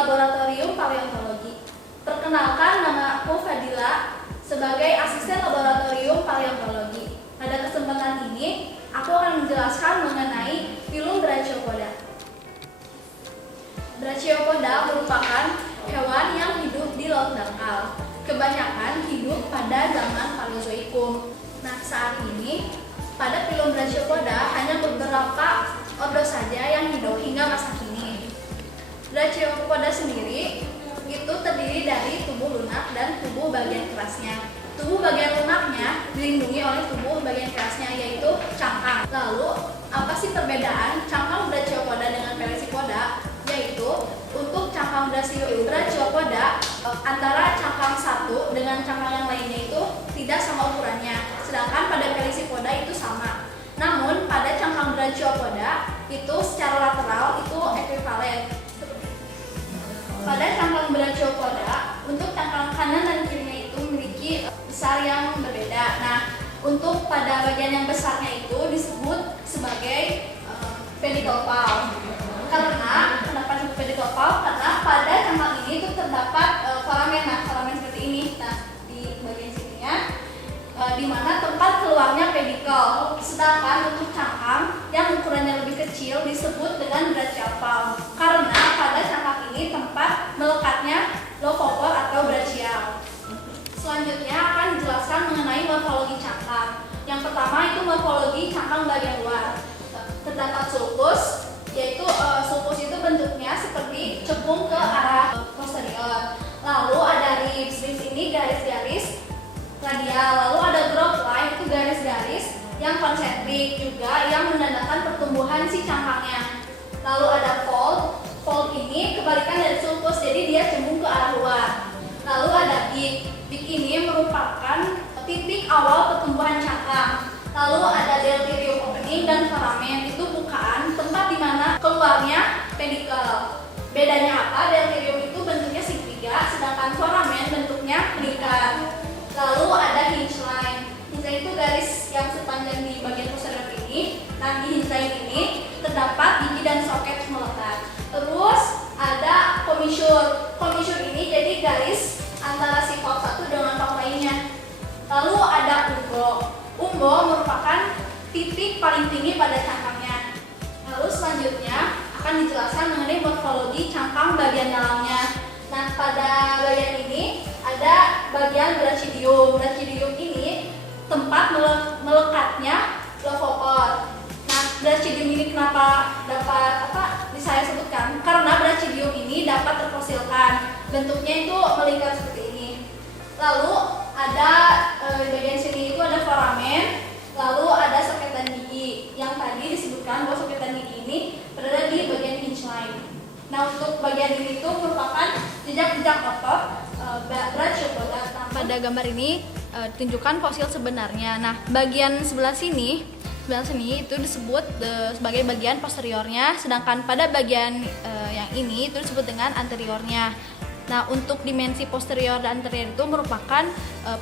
Laboratorium Paleontologi. Perkenalkan, nama aku Fadila sebagai asisten Laboratorium Paleontologi. Pada kesempatan ini, aku akan menjelaskan mengenai filum Brachiopoda. Brachiopoda merupakan hewan yang hidup di laut dangkal. Kebanyakan hidup pada zaman Paleozoikum. Nah, saat ini pada filum Brachiopoda hanya beberapa ordo saja yang hidup hingga masa kini. Brachiopoda sendiri itu terdiri dari tubuh lunak dan tubuh bagian kerasnya. Tubuh bagian lunaknya dilindungi oleh tubuh bagian kerasnya, yaitu cangkang. Lalu, apa sih perbedaan cangkang Brachiopoda dengan Pelecypoda? Yaitu untuk cangkang Brachiopoda antara cangkang satu dengan cangkang yang lainnya itu tidak sama ukurannya, sedangkan pada Pelecypoda itu sama. Namun pada cangkang Brachiopoda itu secara lateral itu ekuivalen. Pada cangkang Brachiopoda, untuk cangkang kanan dan kirinya itu memiliki besar yang berbeda. Nah, untuk pada bagian yang besarnya itu disebut sebagai pedicle valve. Kenapa disebut pedicle valve? Karena pada cangkang ini itu terdapat foramen. Nah, foramen seperti ini. Nah, di bagian sininya di mana tempat keluarnya pedicle. Sedangkan untuk cangkang yang ukurannya lebih kecil disebut dengan brachial valve. Karena pada cangkang ini tempat melekatnya lovopor atau brachial. Selanjutnya akan dijelaskan mengenai morfologi cangkang. Yang pertama itu morfologi cangkang bagian luar. Terdapat sulcus, yaitu sulcus itu bentuknya seperti cekung ke arah posterior. Lalu ada ribs. Ribs ini garis-garis radial. Lalu ada growth line, itu garis-garis yang konsentrik juga yang menandakan pertumbuhan si cangkangnya. Lalu ada fold. Fold ini kebalikan dari sulcus, jadi dia cembung ke arah luar. Lalu ada beak. Beak ini merupakan titik awal pertumbuhan cangkang. Lalu ada delirium opening dan foramen, itu bukaan tempat di mana keluarnya pedicle. Bedanya apa? Delirium itu bentuknya segitiga, sedangkan foramen bentuknya lingkar. Lalu ada hinge line. Hinge line itu garis yang sepanjang di bagian posterior ini. Nah, di hinge line ini terdapat gigi dan soket melekat. Terus ada commissure. Commissure ini jadi garis antara si valve satu dengan valve lainnya. Lalu ada umbo. Umbo merupakan titik paling tinggi pada cangkangnya. Lalu selanjutnya akan dijelaskan mengenai morfologi cangkang bagian dalamnya. Nah, pada bagian ini ada bagian brachidium. Brachidium ini tempat melekatnya lovopor. Nah, brachidium ini kenapa dapat saya sebutkan? Karena brachidium ini dapat terfosilkan. Bentuknya itu melingkar seperti ini. Lalu ada bagian sini itu ada foramen. Lalu ada soketan gigi. Yang tadi disebutkan bahwa soketan gigi ini berada di bagian hinge line. Nah, untuk bagian ini itu merupakan jejak-jejak otot Brachiopoda. Pada gambar ini ditunjukkan fosil sebenarnya. Nah, bagian sebelah sini itu disebut sebagai bagian posteriornya, sedangkan pada bagian yang ini itu disebut dengan anteriornya. Nah, untuk dimensi posterior dan anterior itu merupakan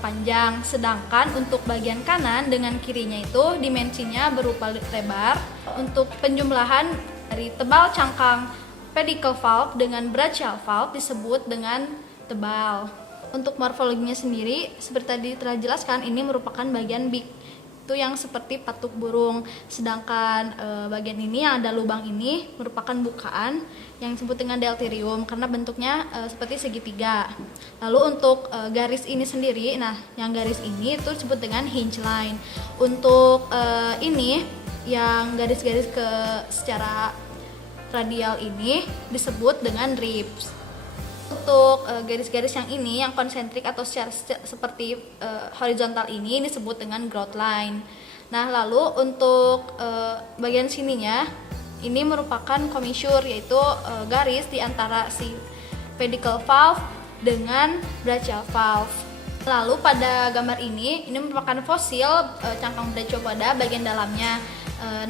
panjang, sedangkan untuk bagian kanan dengan kirinya itu dimensinya berupa lebar. Untuk penjumlahan dari tebal cangkang pedicle valve dengan brachial valve disebut dengan tebal. Untuk morfologinya sendiri, seperti tadi telah jelaskan, ini merupakan bagian beak, itu yang seperti patuk burung. Sedangkan bagian ini yang ada lubang ini merupakan bukaan yang disebut dengan deltirium karena bentuknya seperti segitiga. Lalu untuk garis ini sendiri, nah yang garis ini itu disebut dengan hinge line. Untuk ini yang garis-garis ke secara radial ini disebut dengan ribs. Untuk garis-garis yang ini, yang konsentrik atau secara seperti horizontal ini disebut dengan growth line. Nah, lalu untuk bagian sininya, ini merupakan commissure, yaitu garis di antara si pedicle valve dengan brachial valve. Lalu pada gambar ini merupakan fosil cangkang Brachiopoda bagian dalamnya.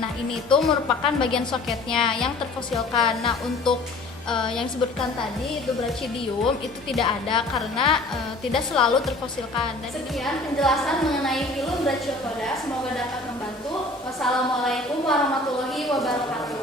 Nah, ini itu merupakan bagian soketnya yang terfosilkan. Nah, untuk yang disebutkan tadi itu brachidium itu tidak ada karena tidak selalu terfosilkan. Sekian penjelasan mengenai filum Brachiopoda, semoga dapat membantu. Wassalamualaikum warahmatullahi wabarakatuh.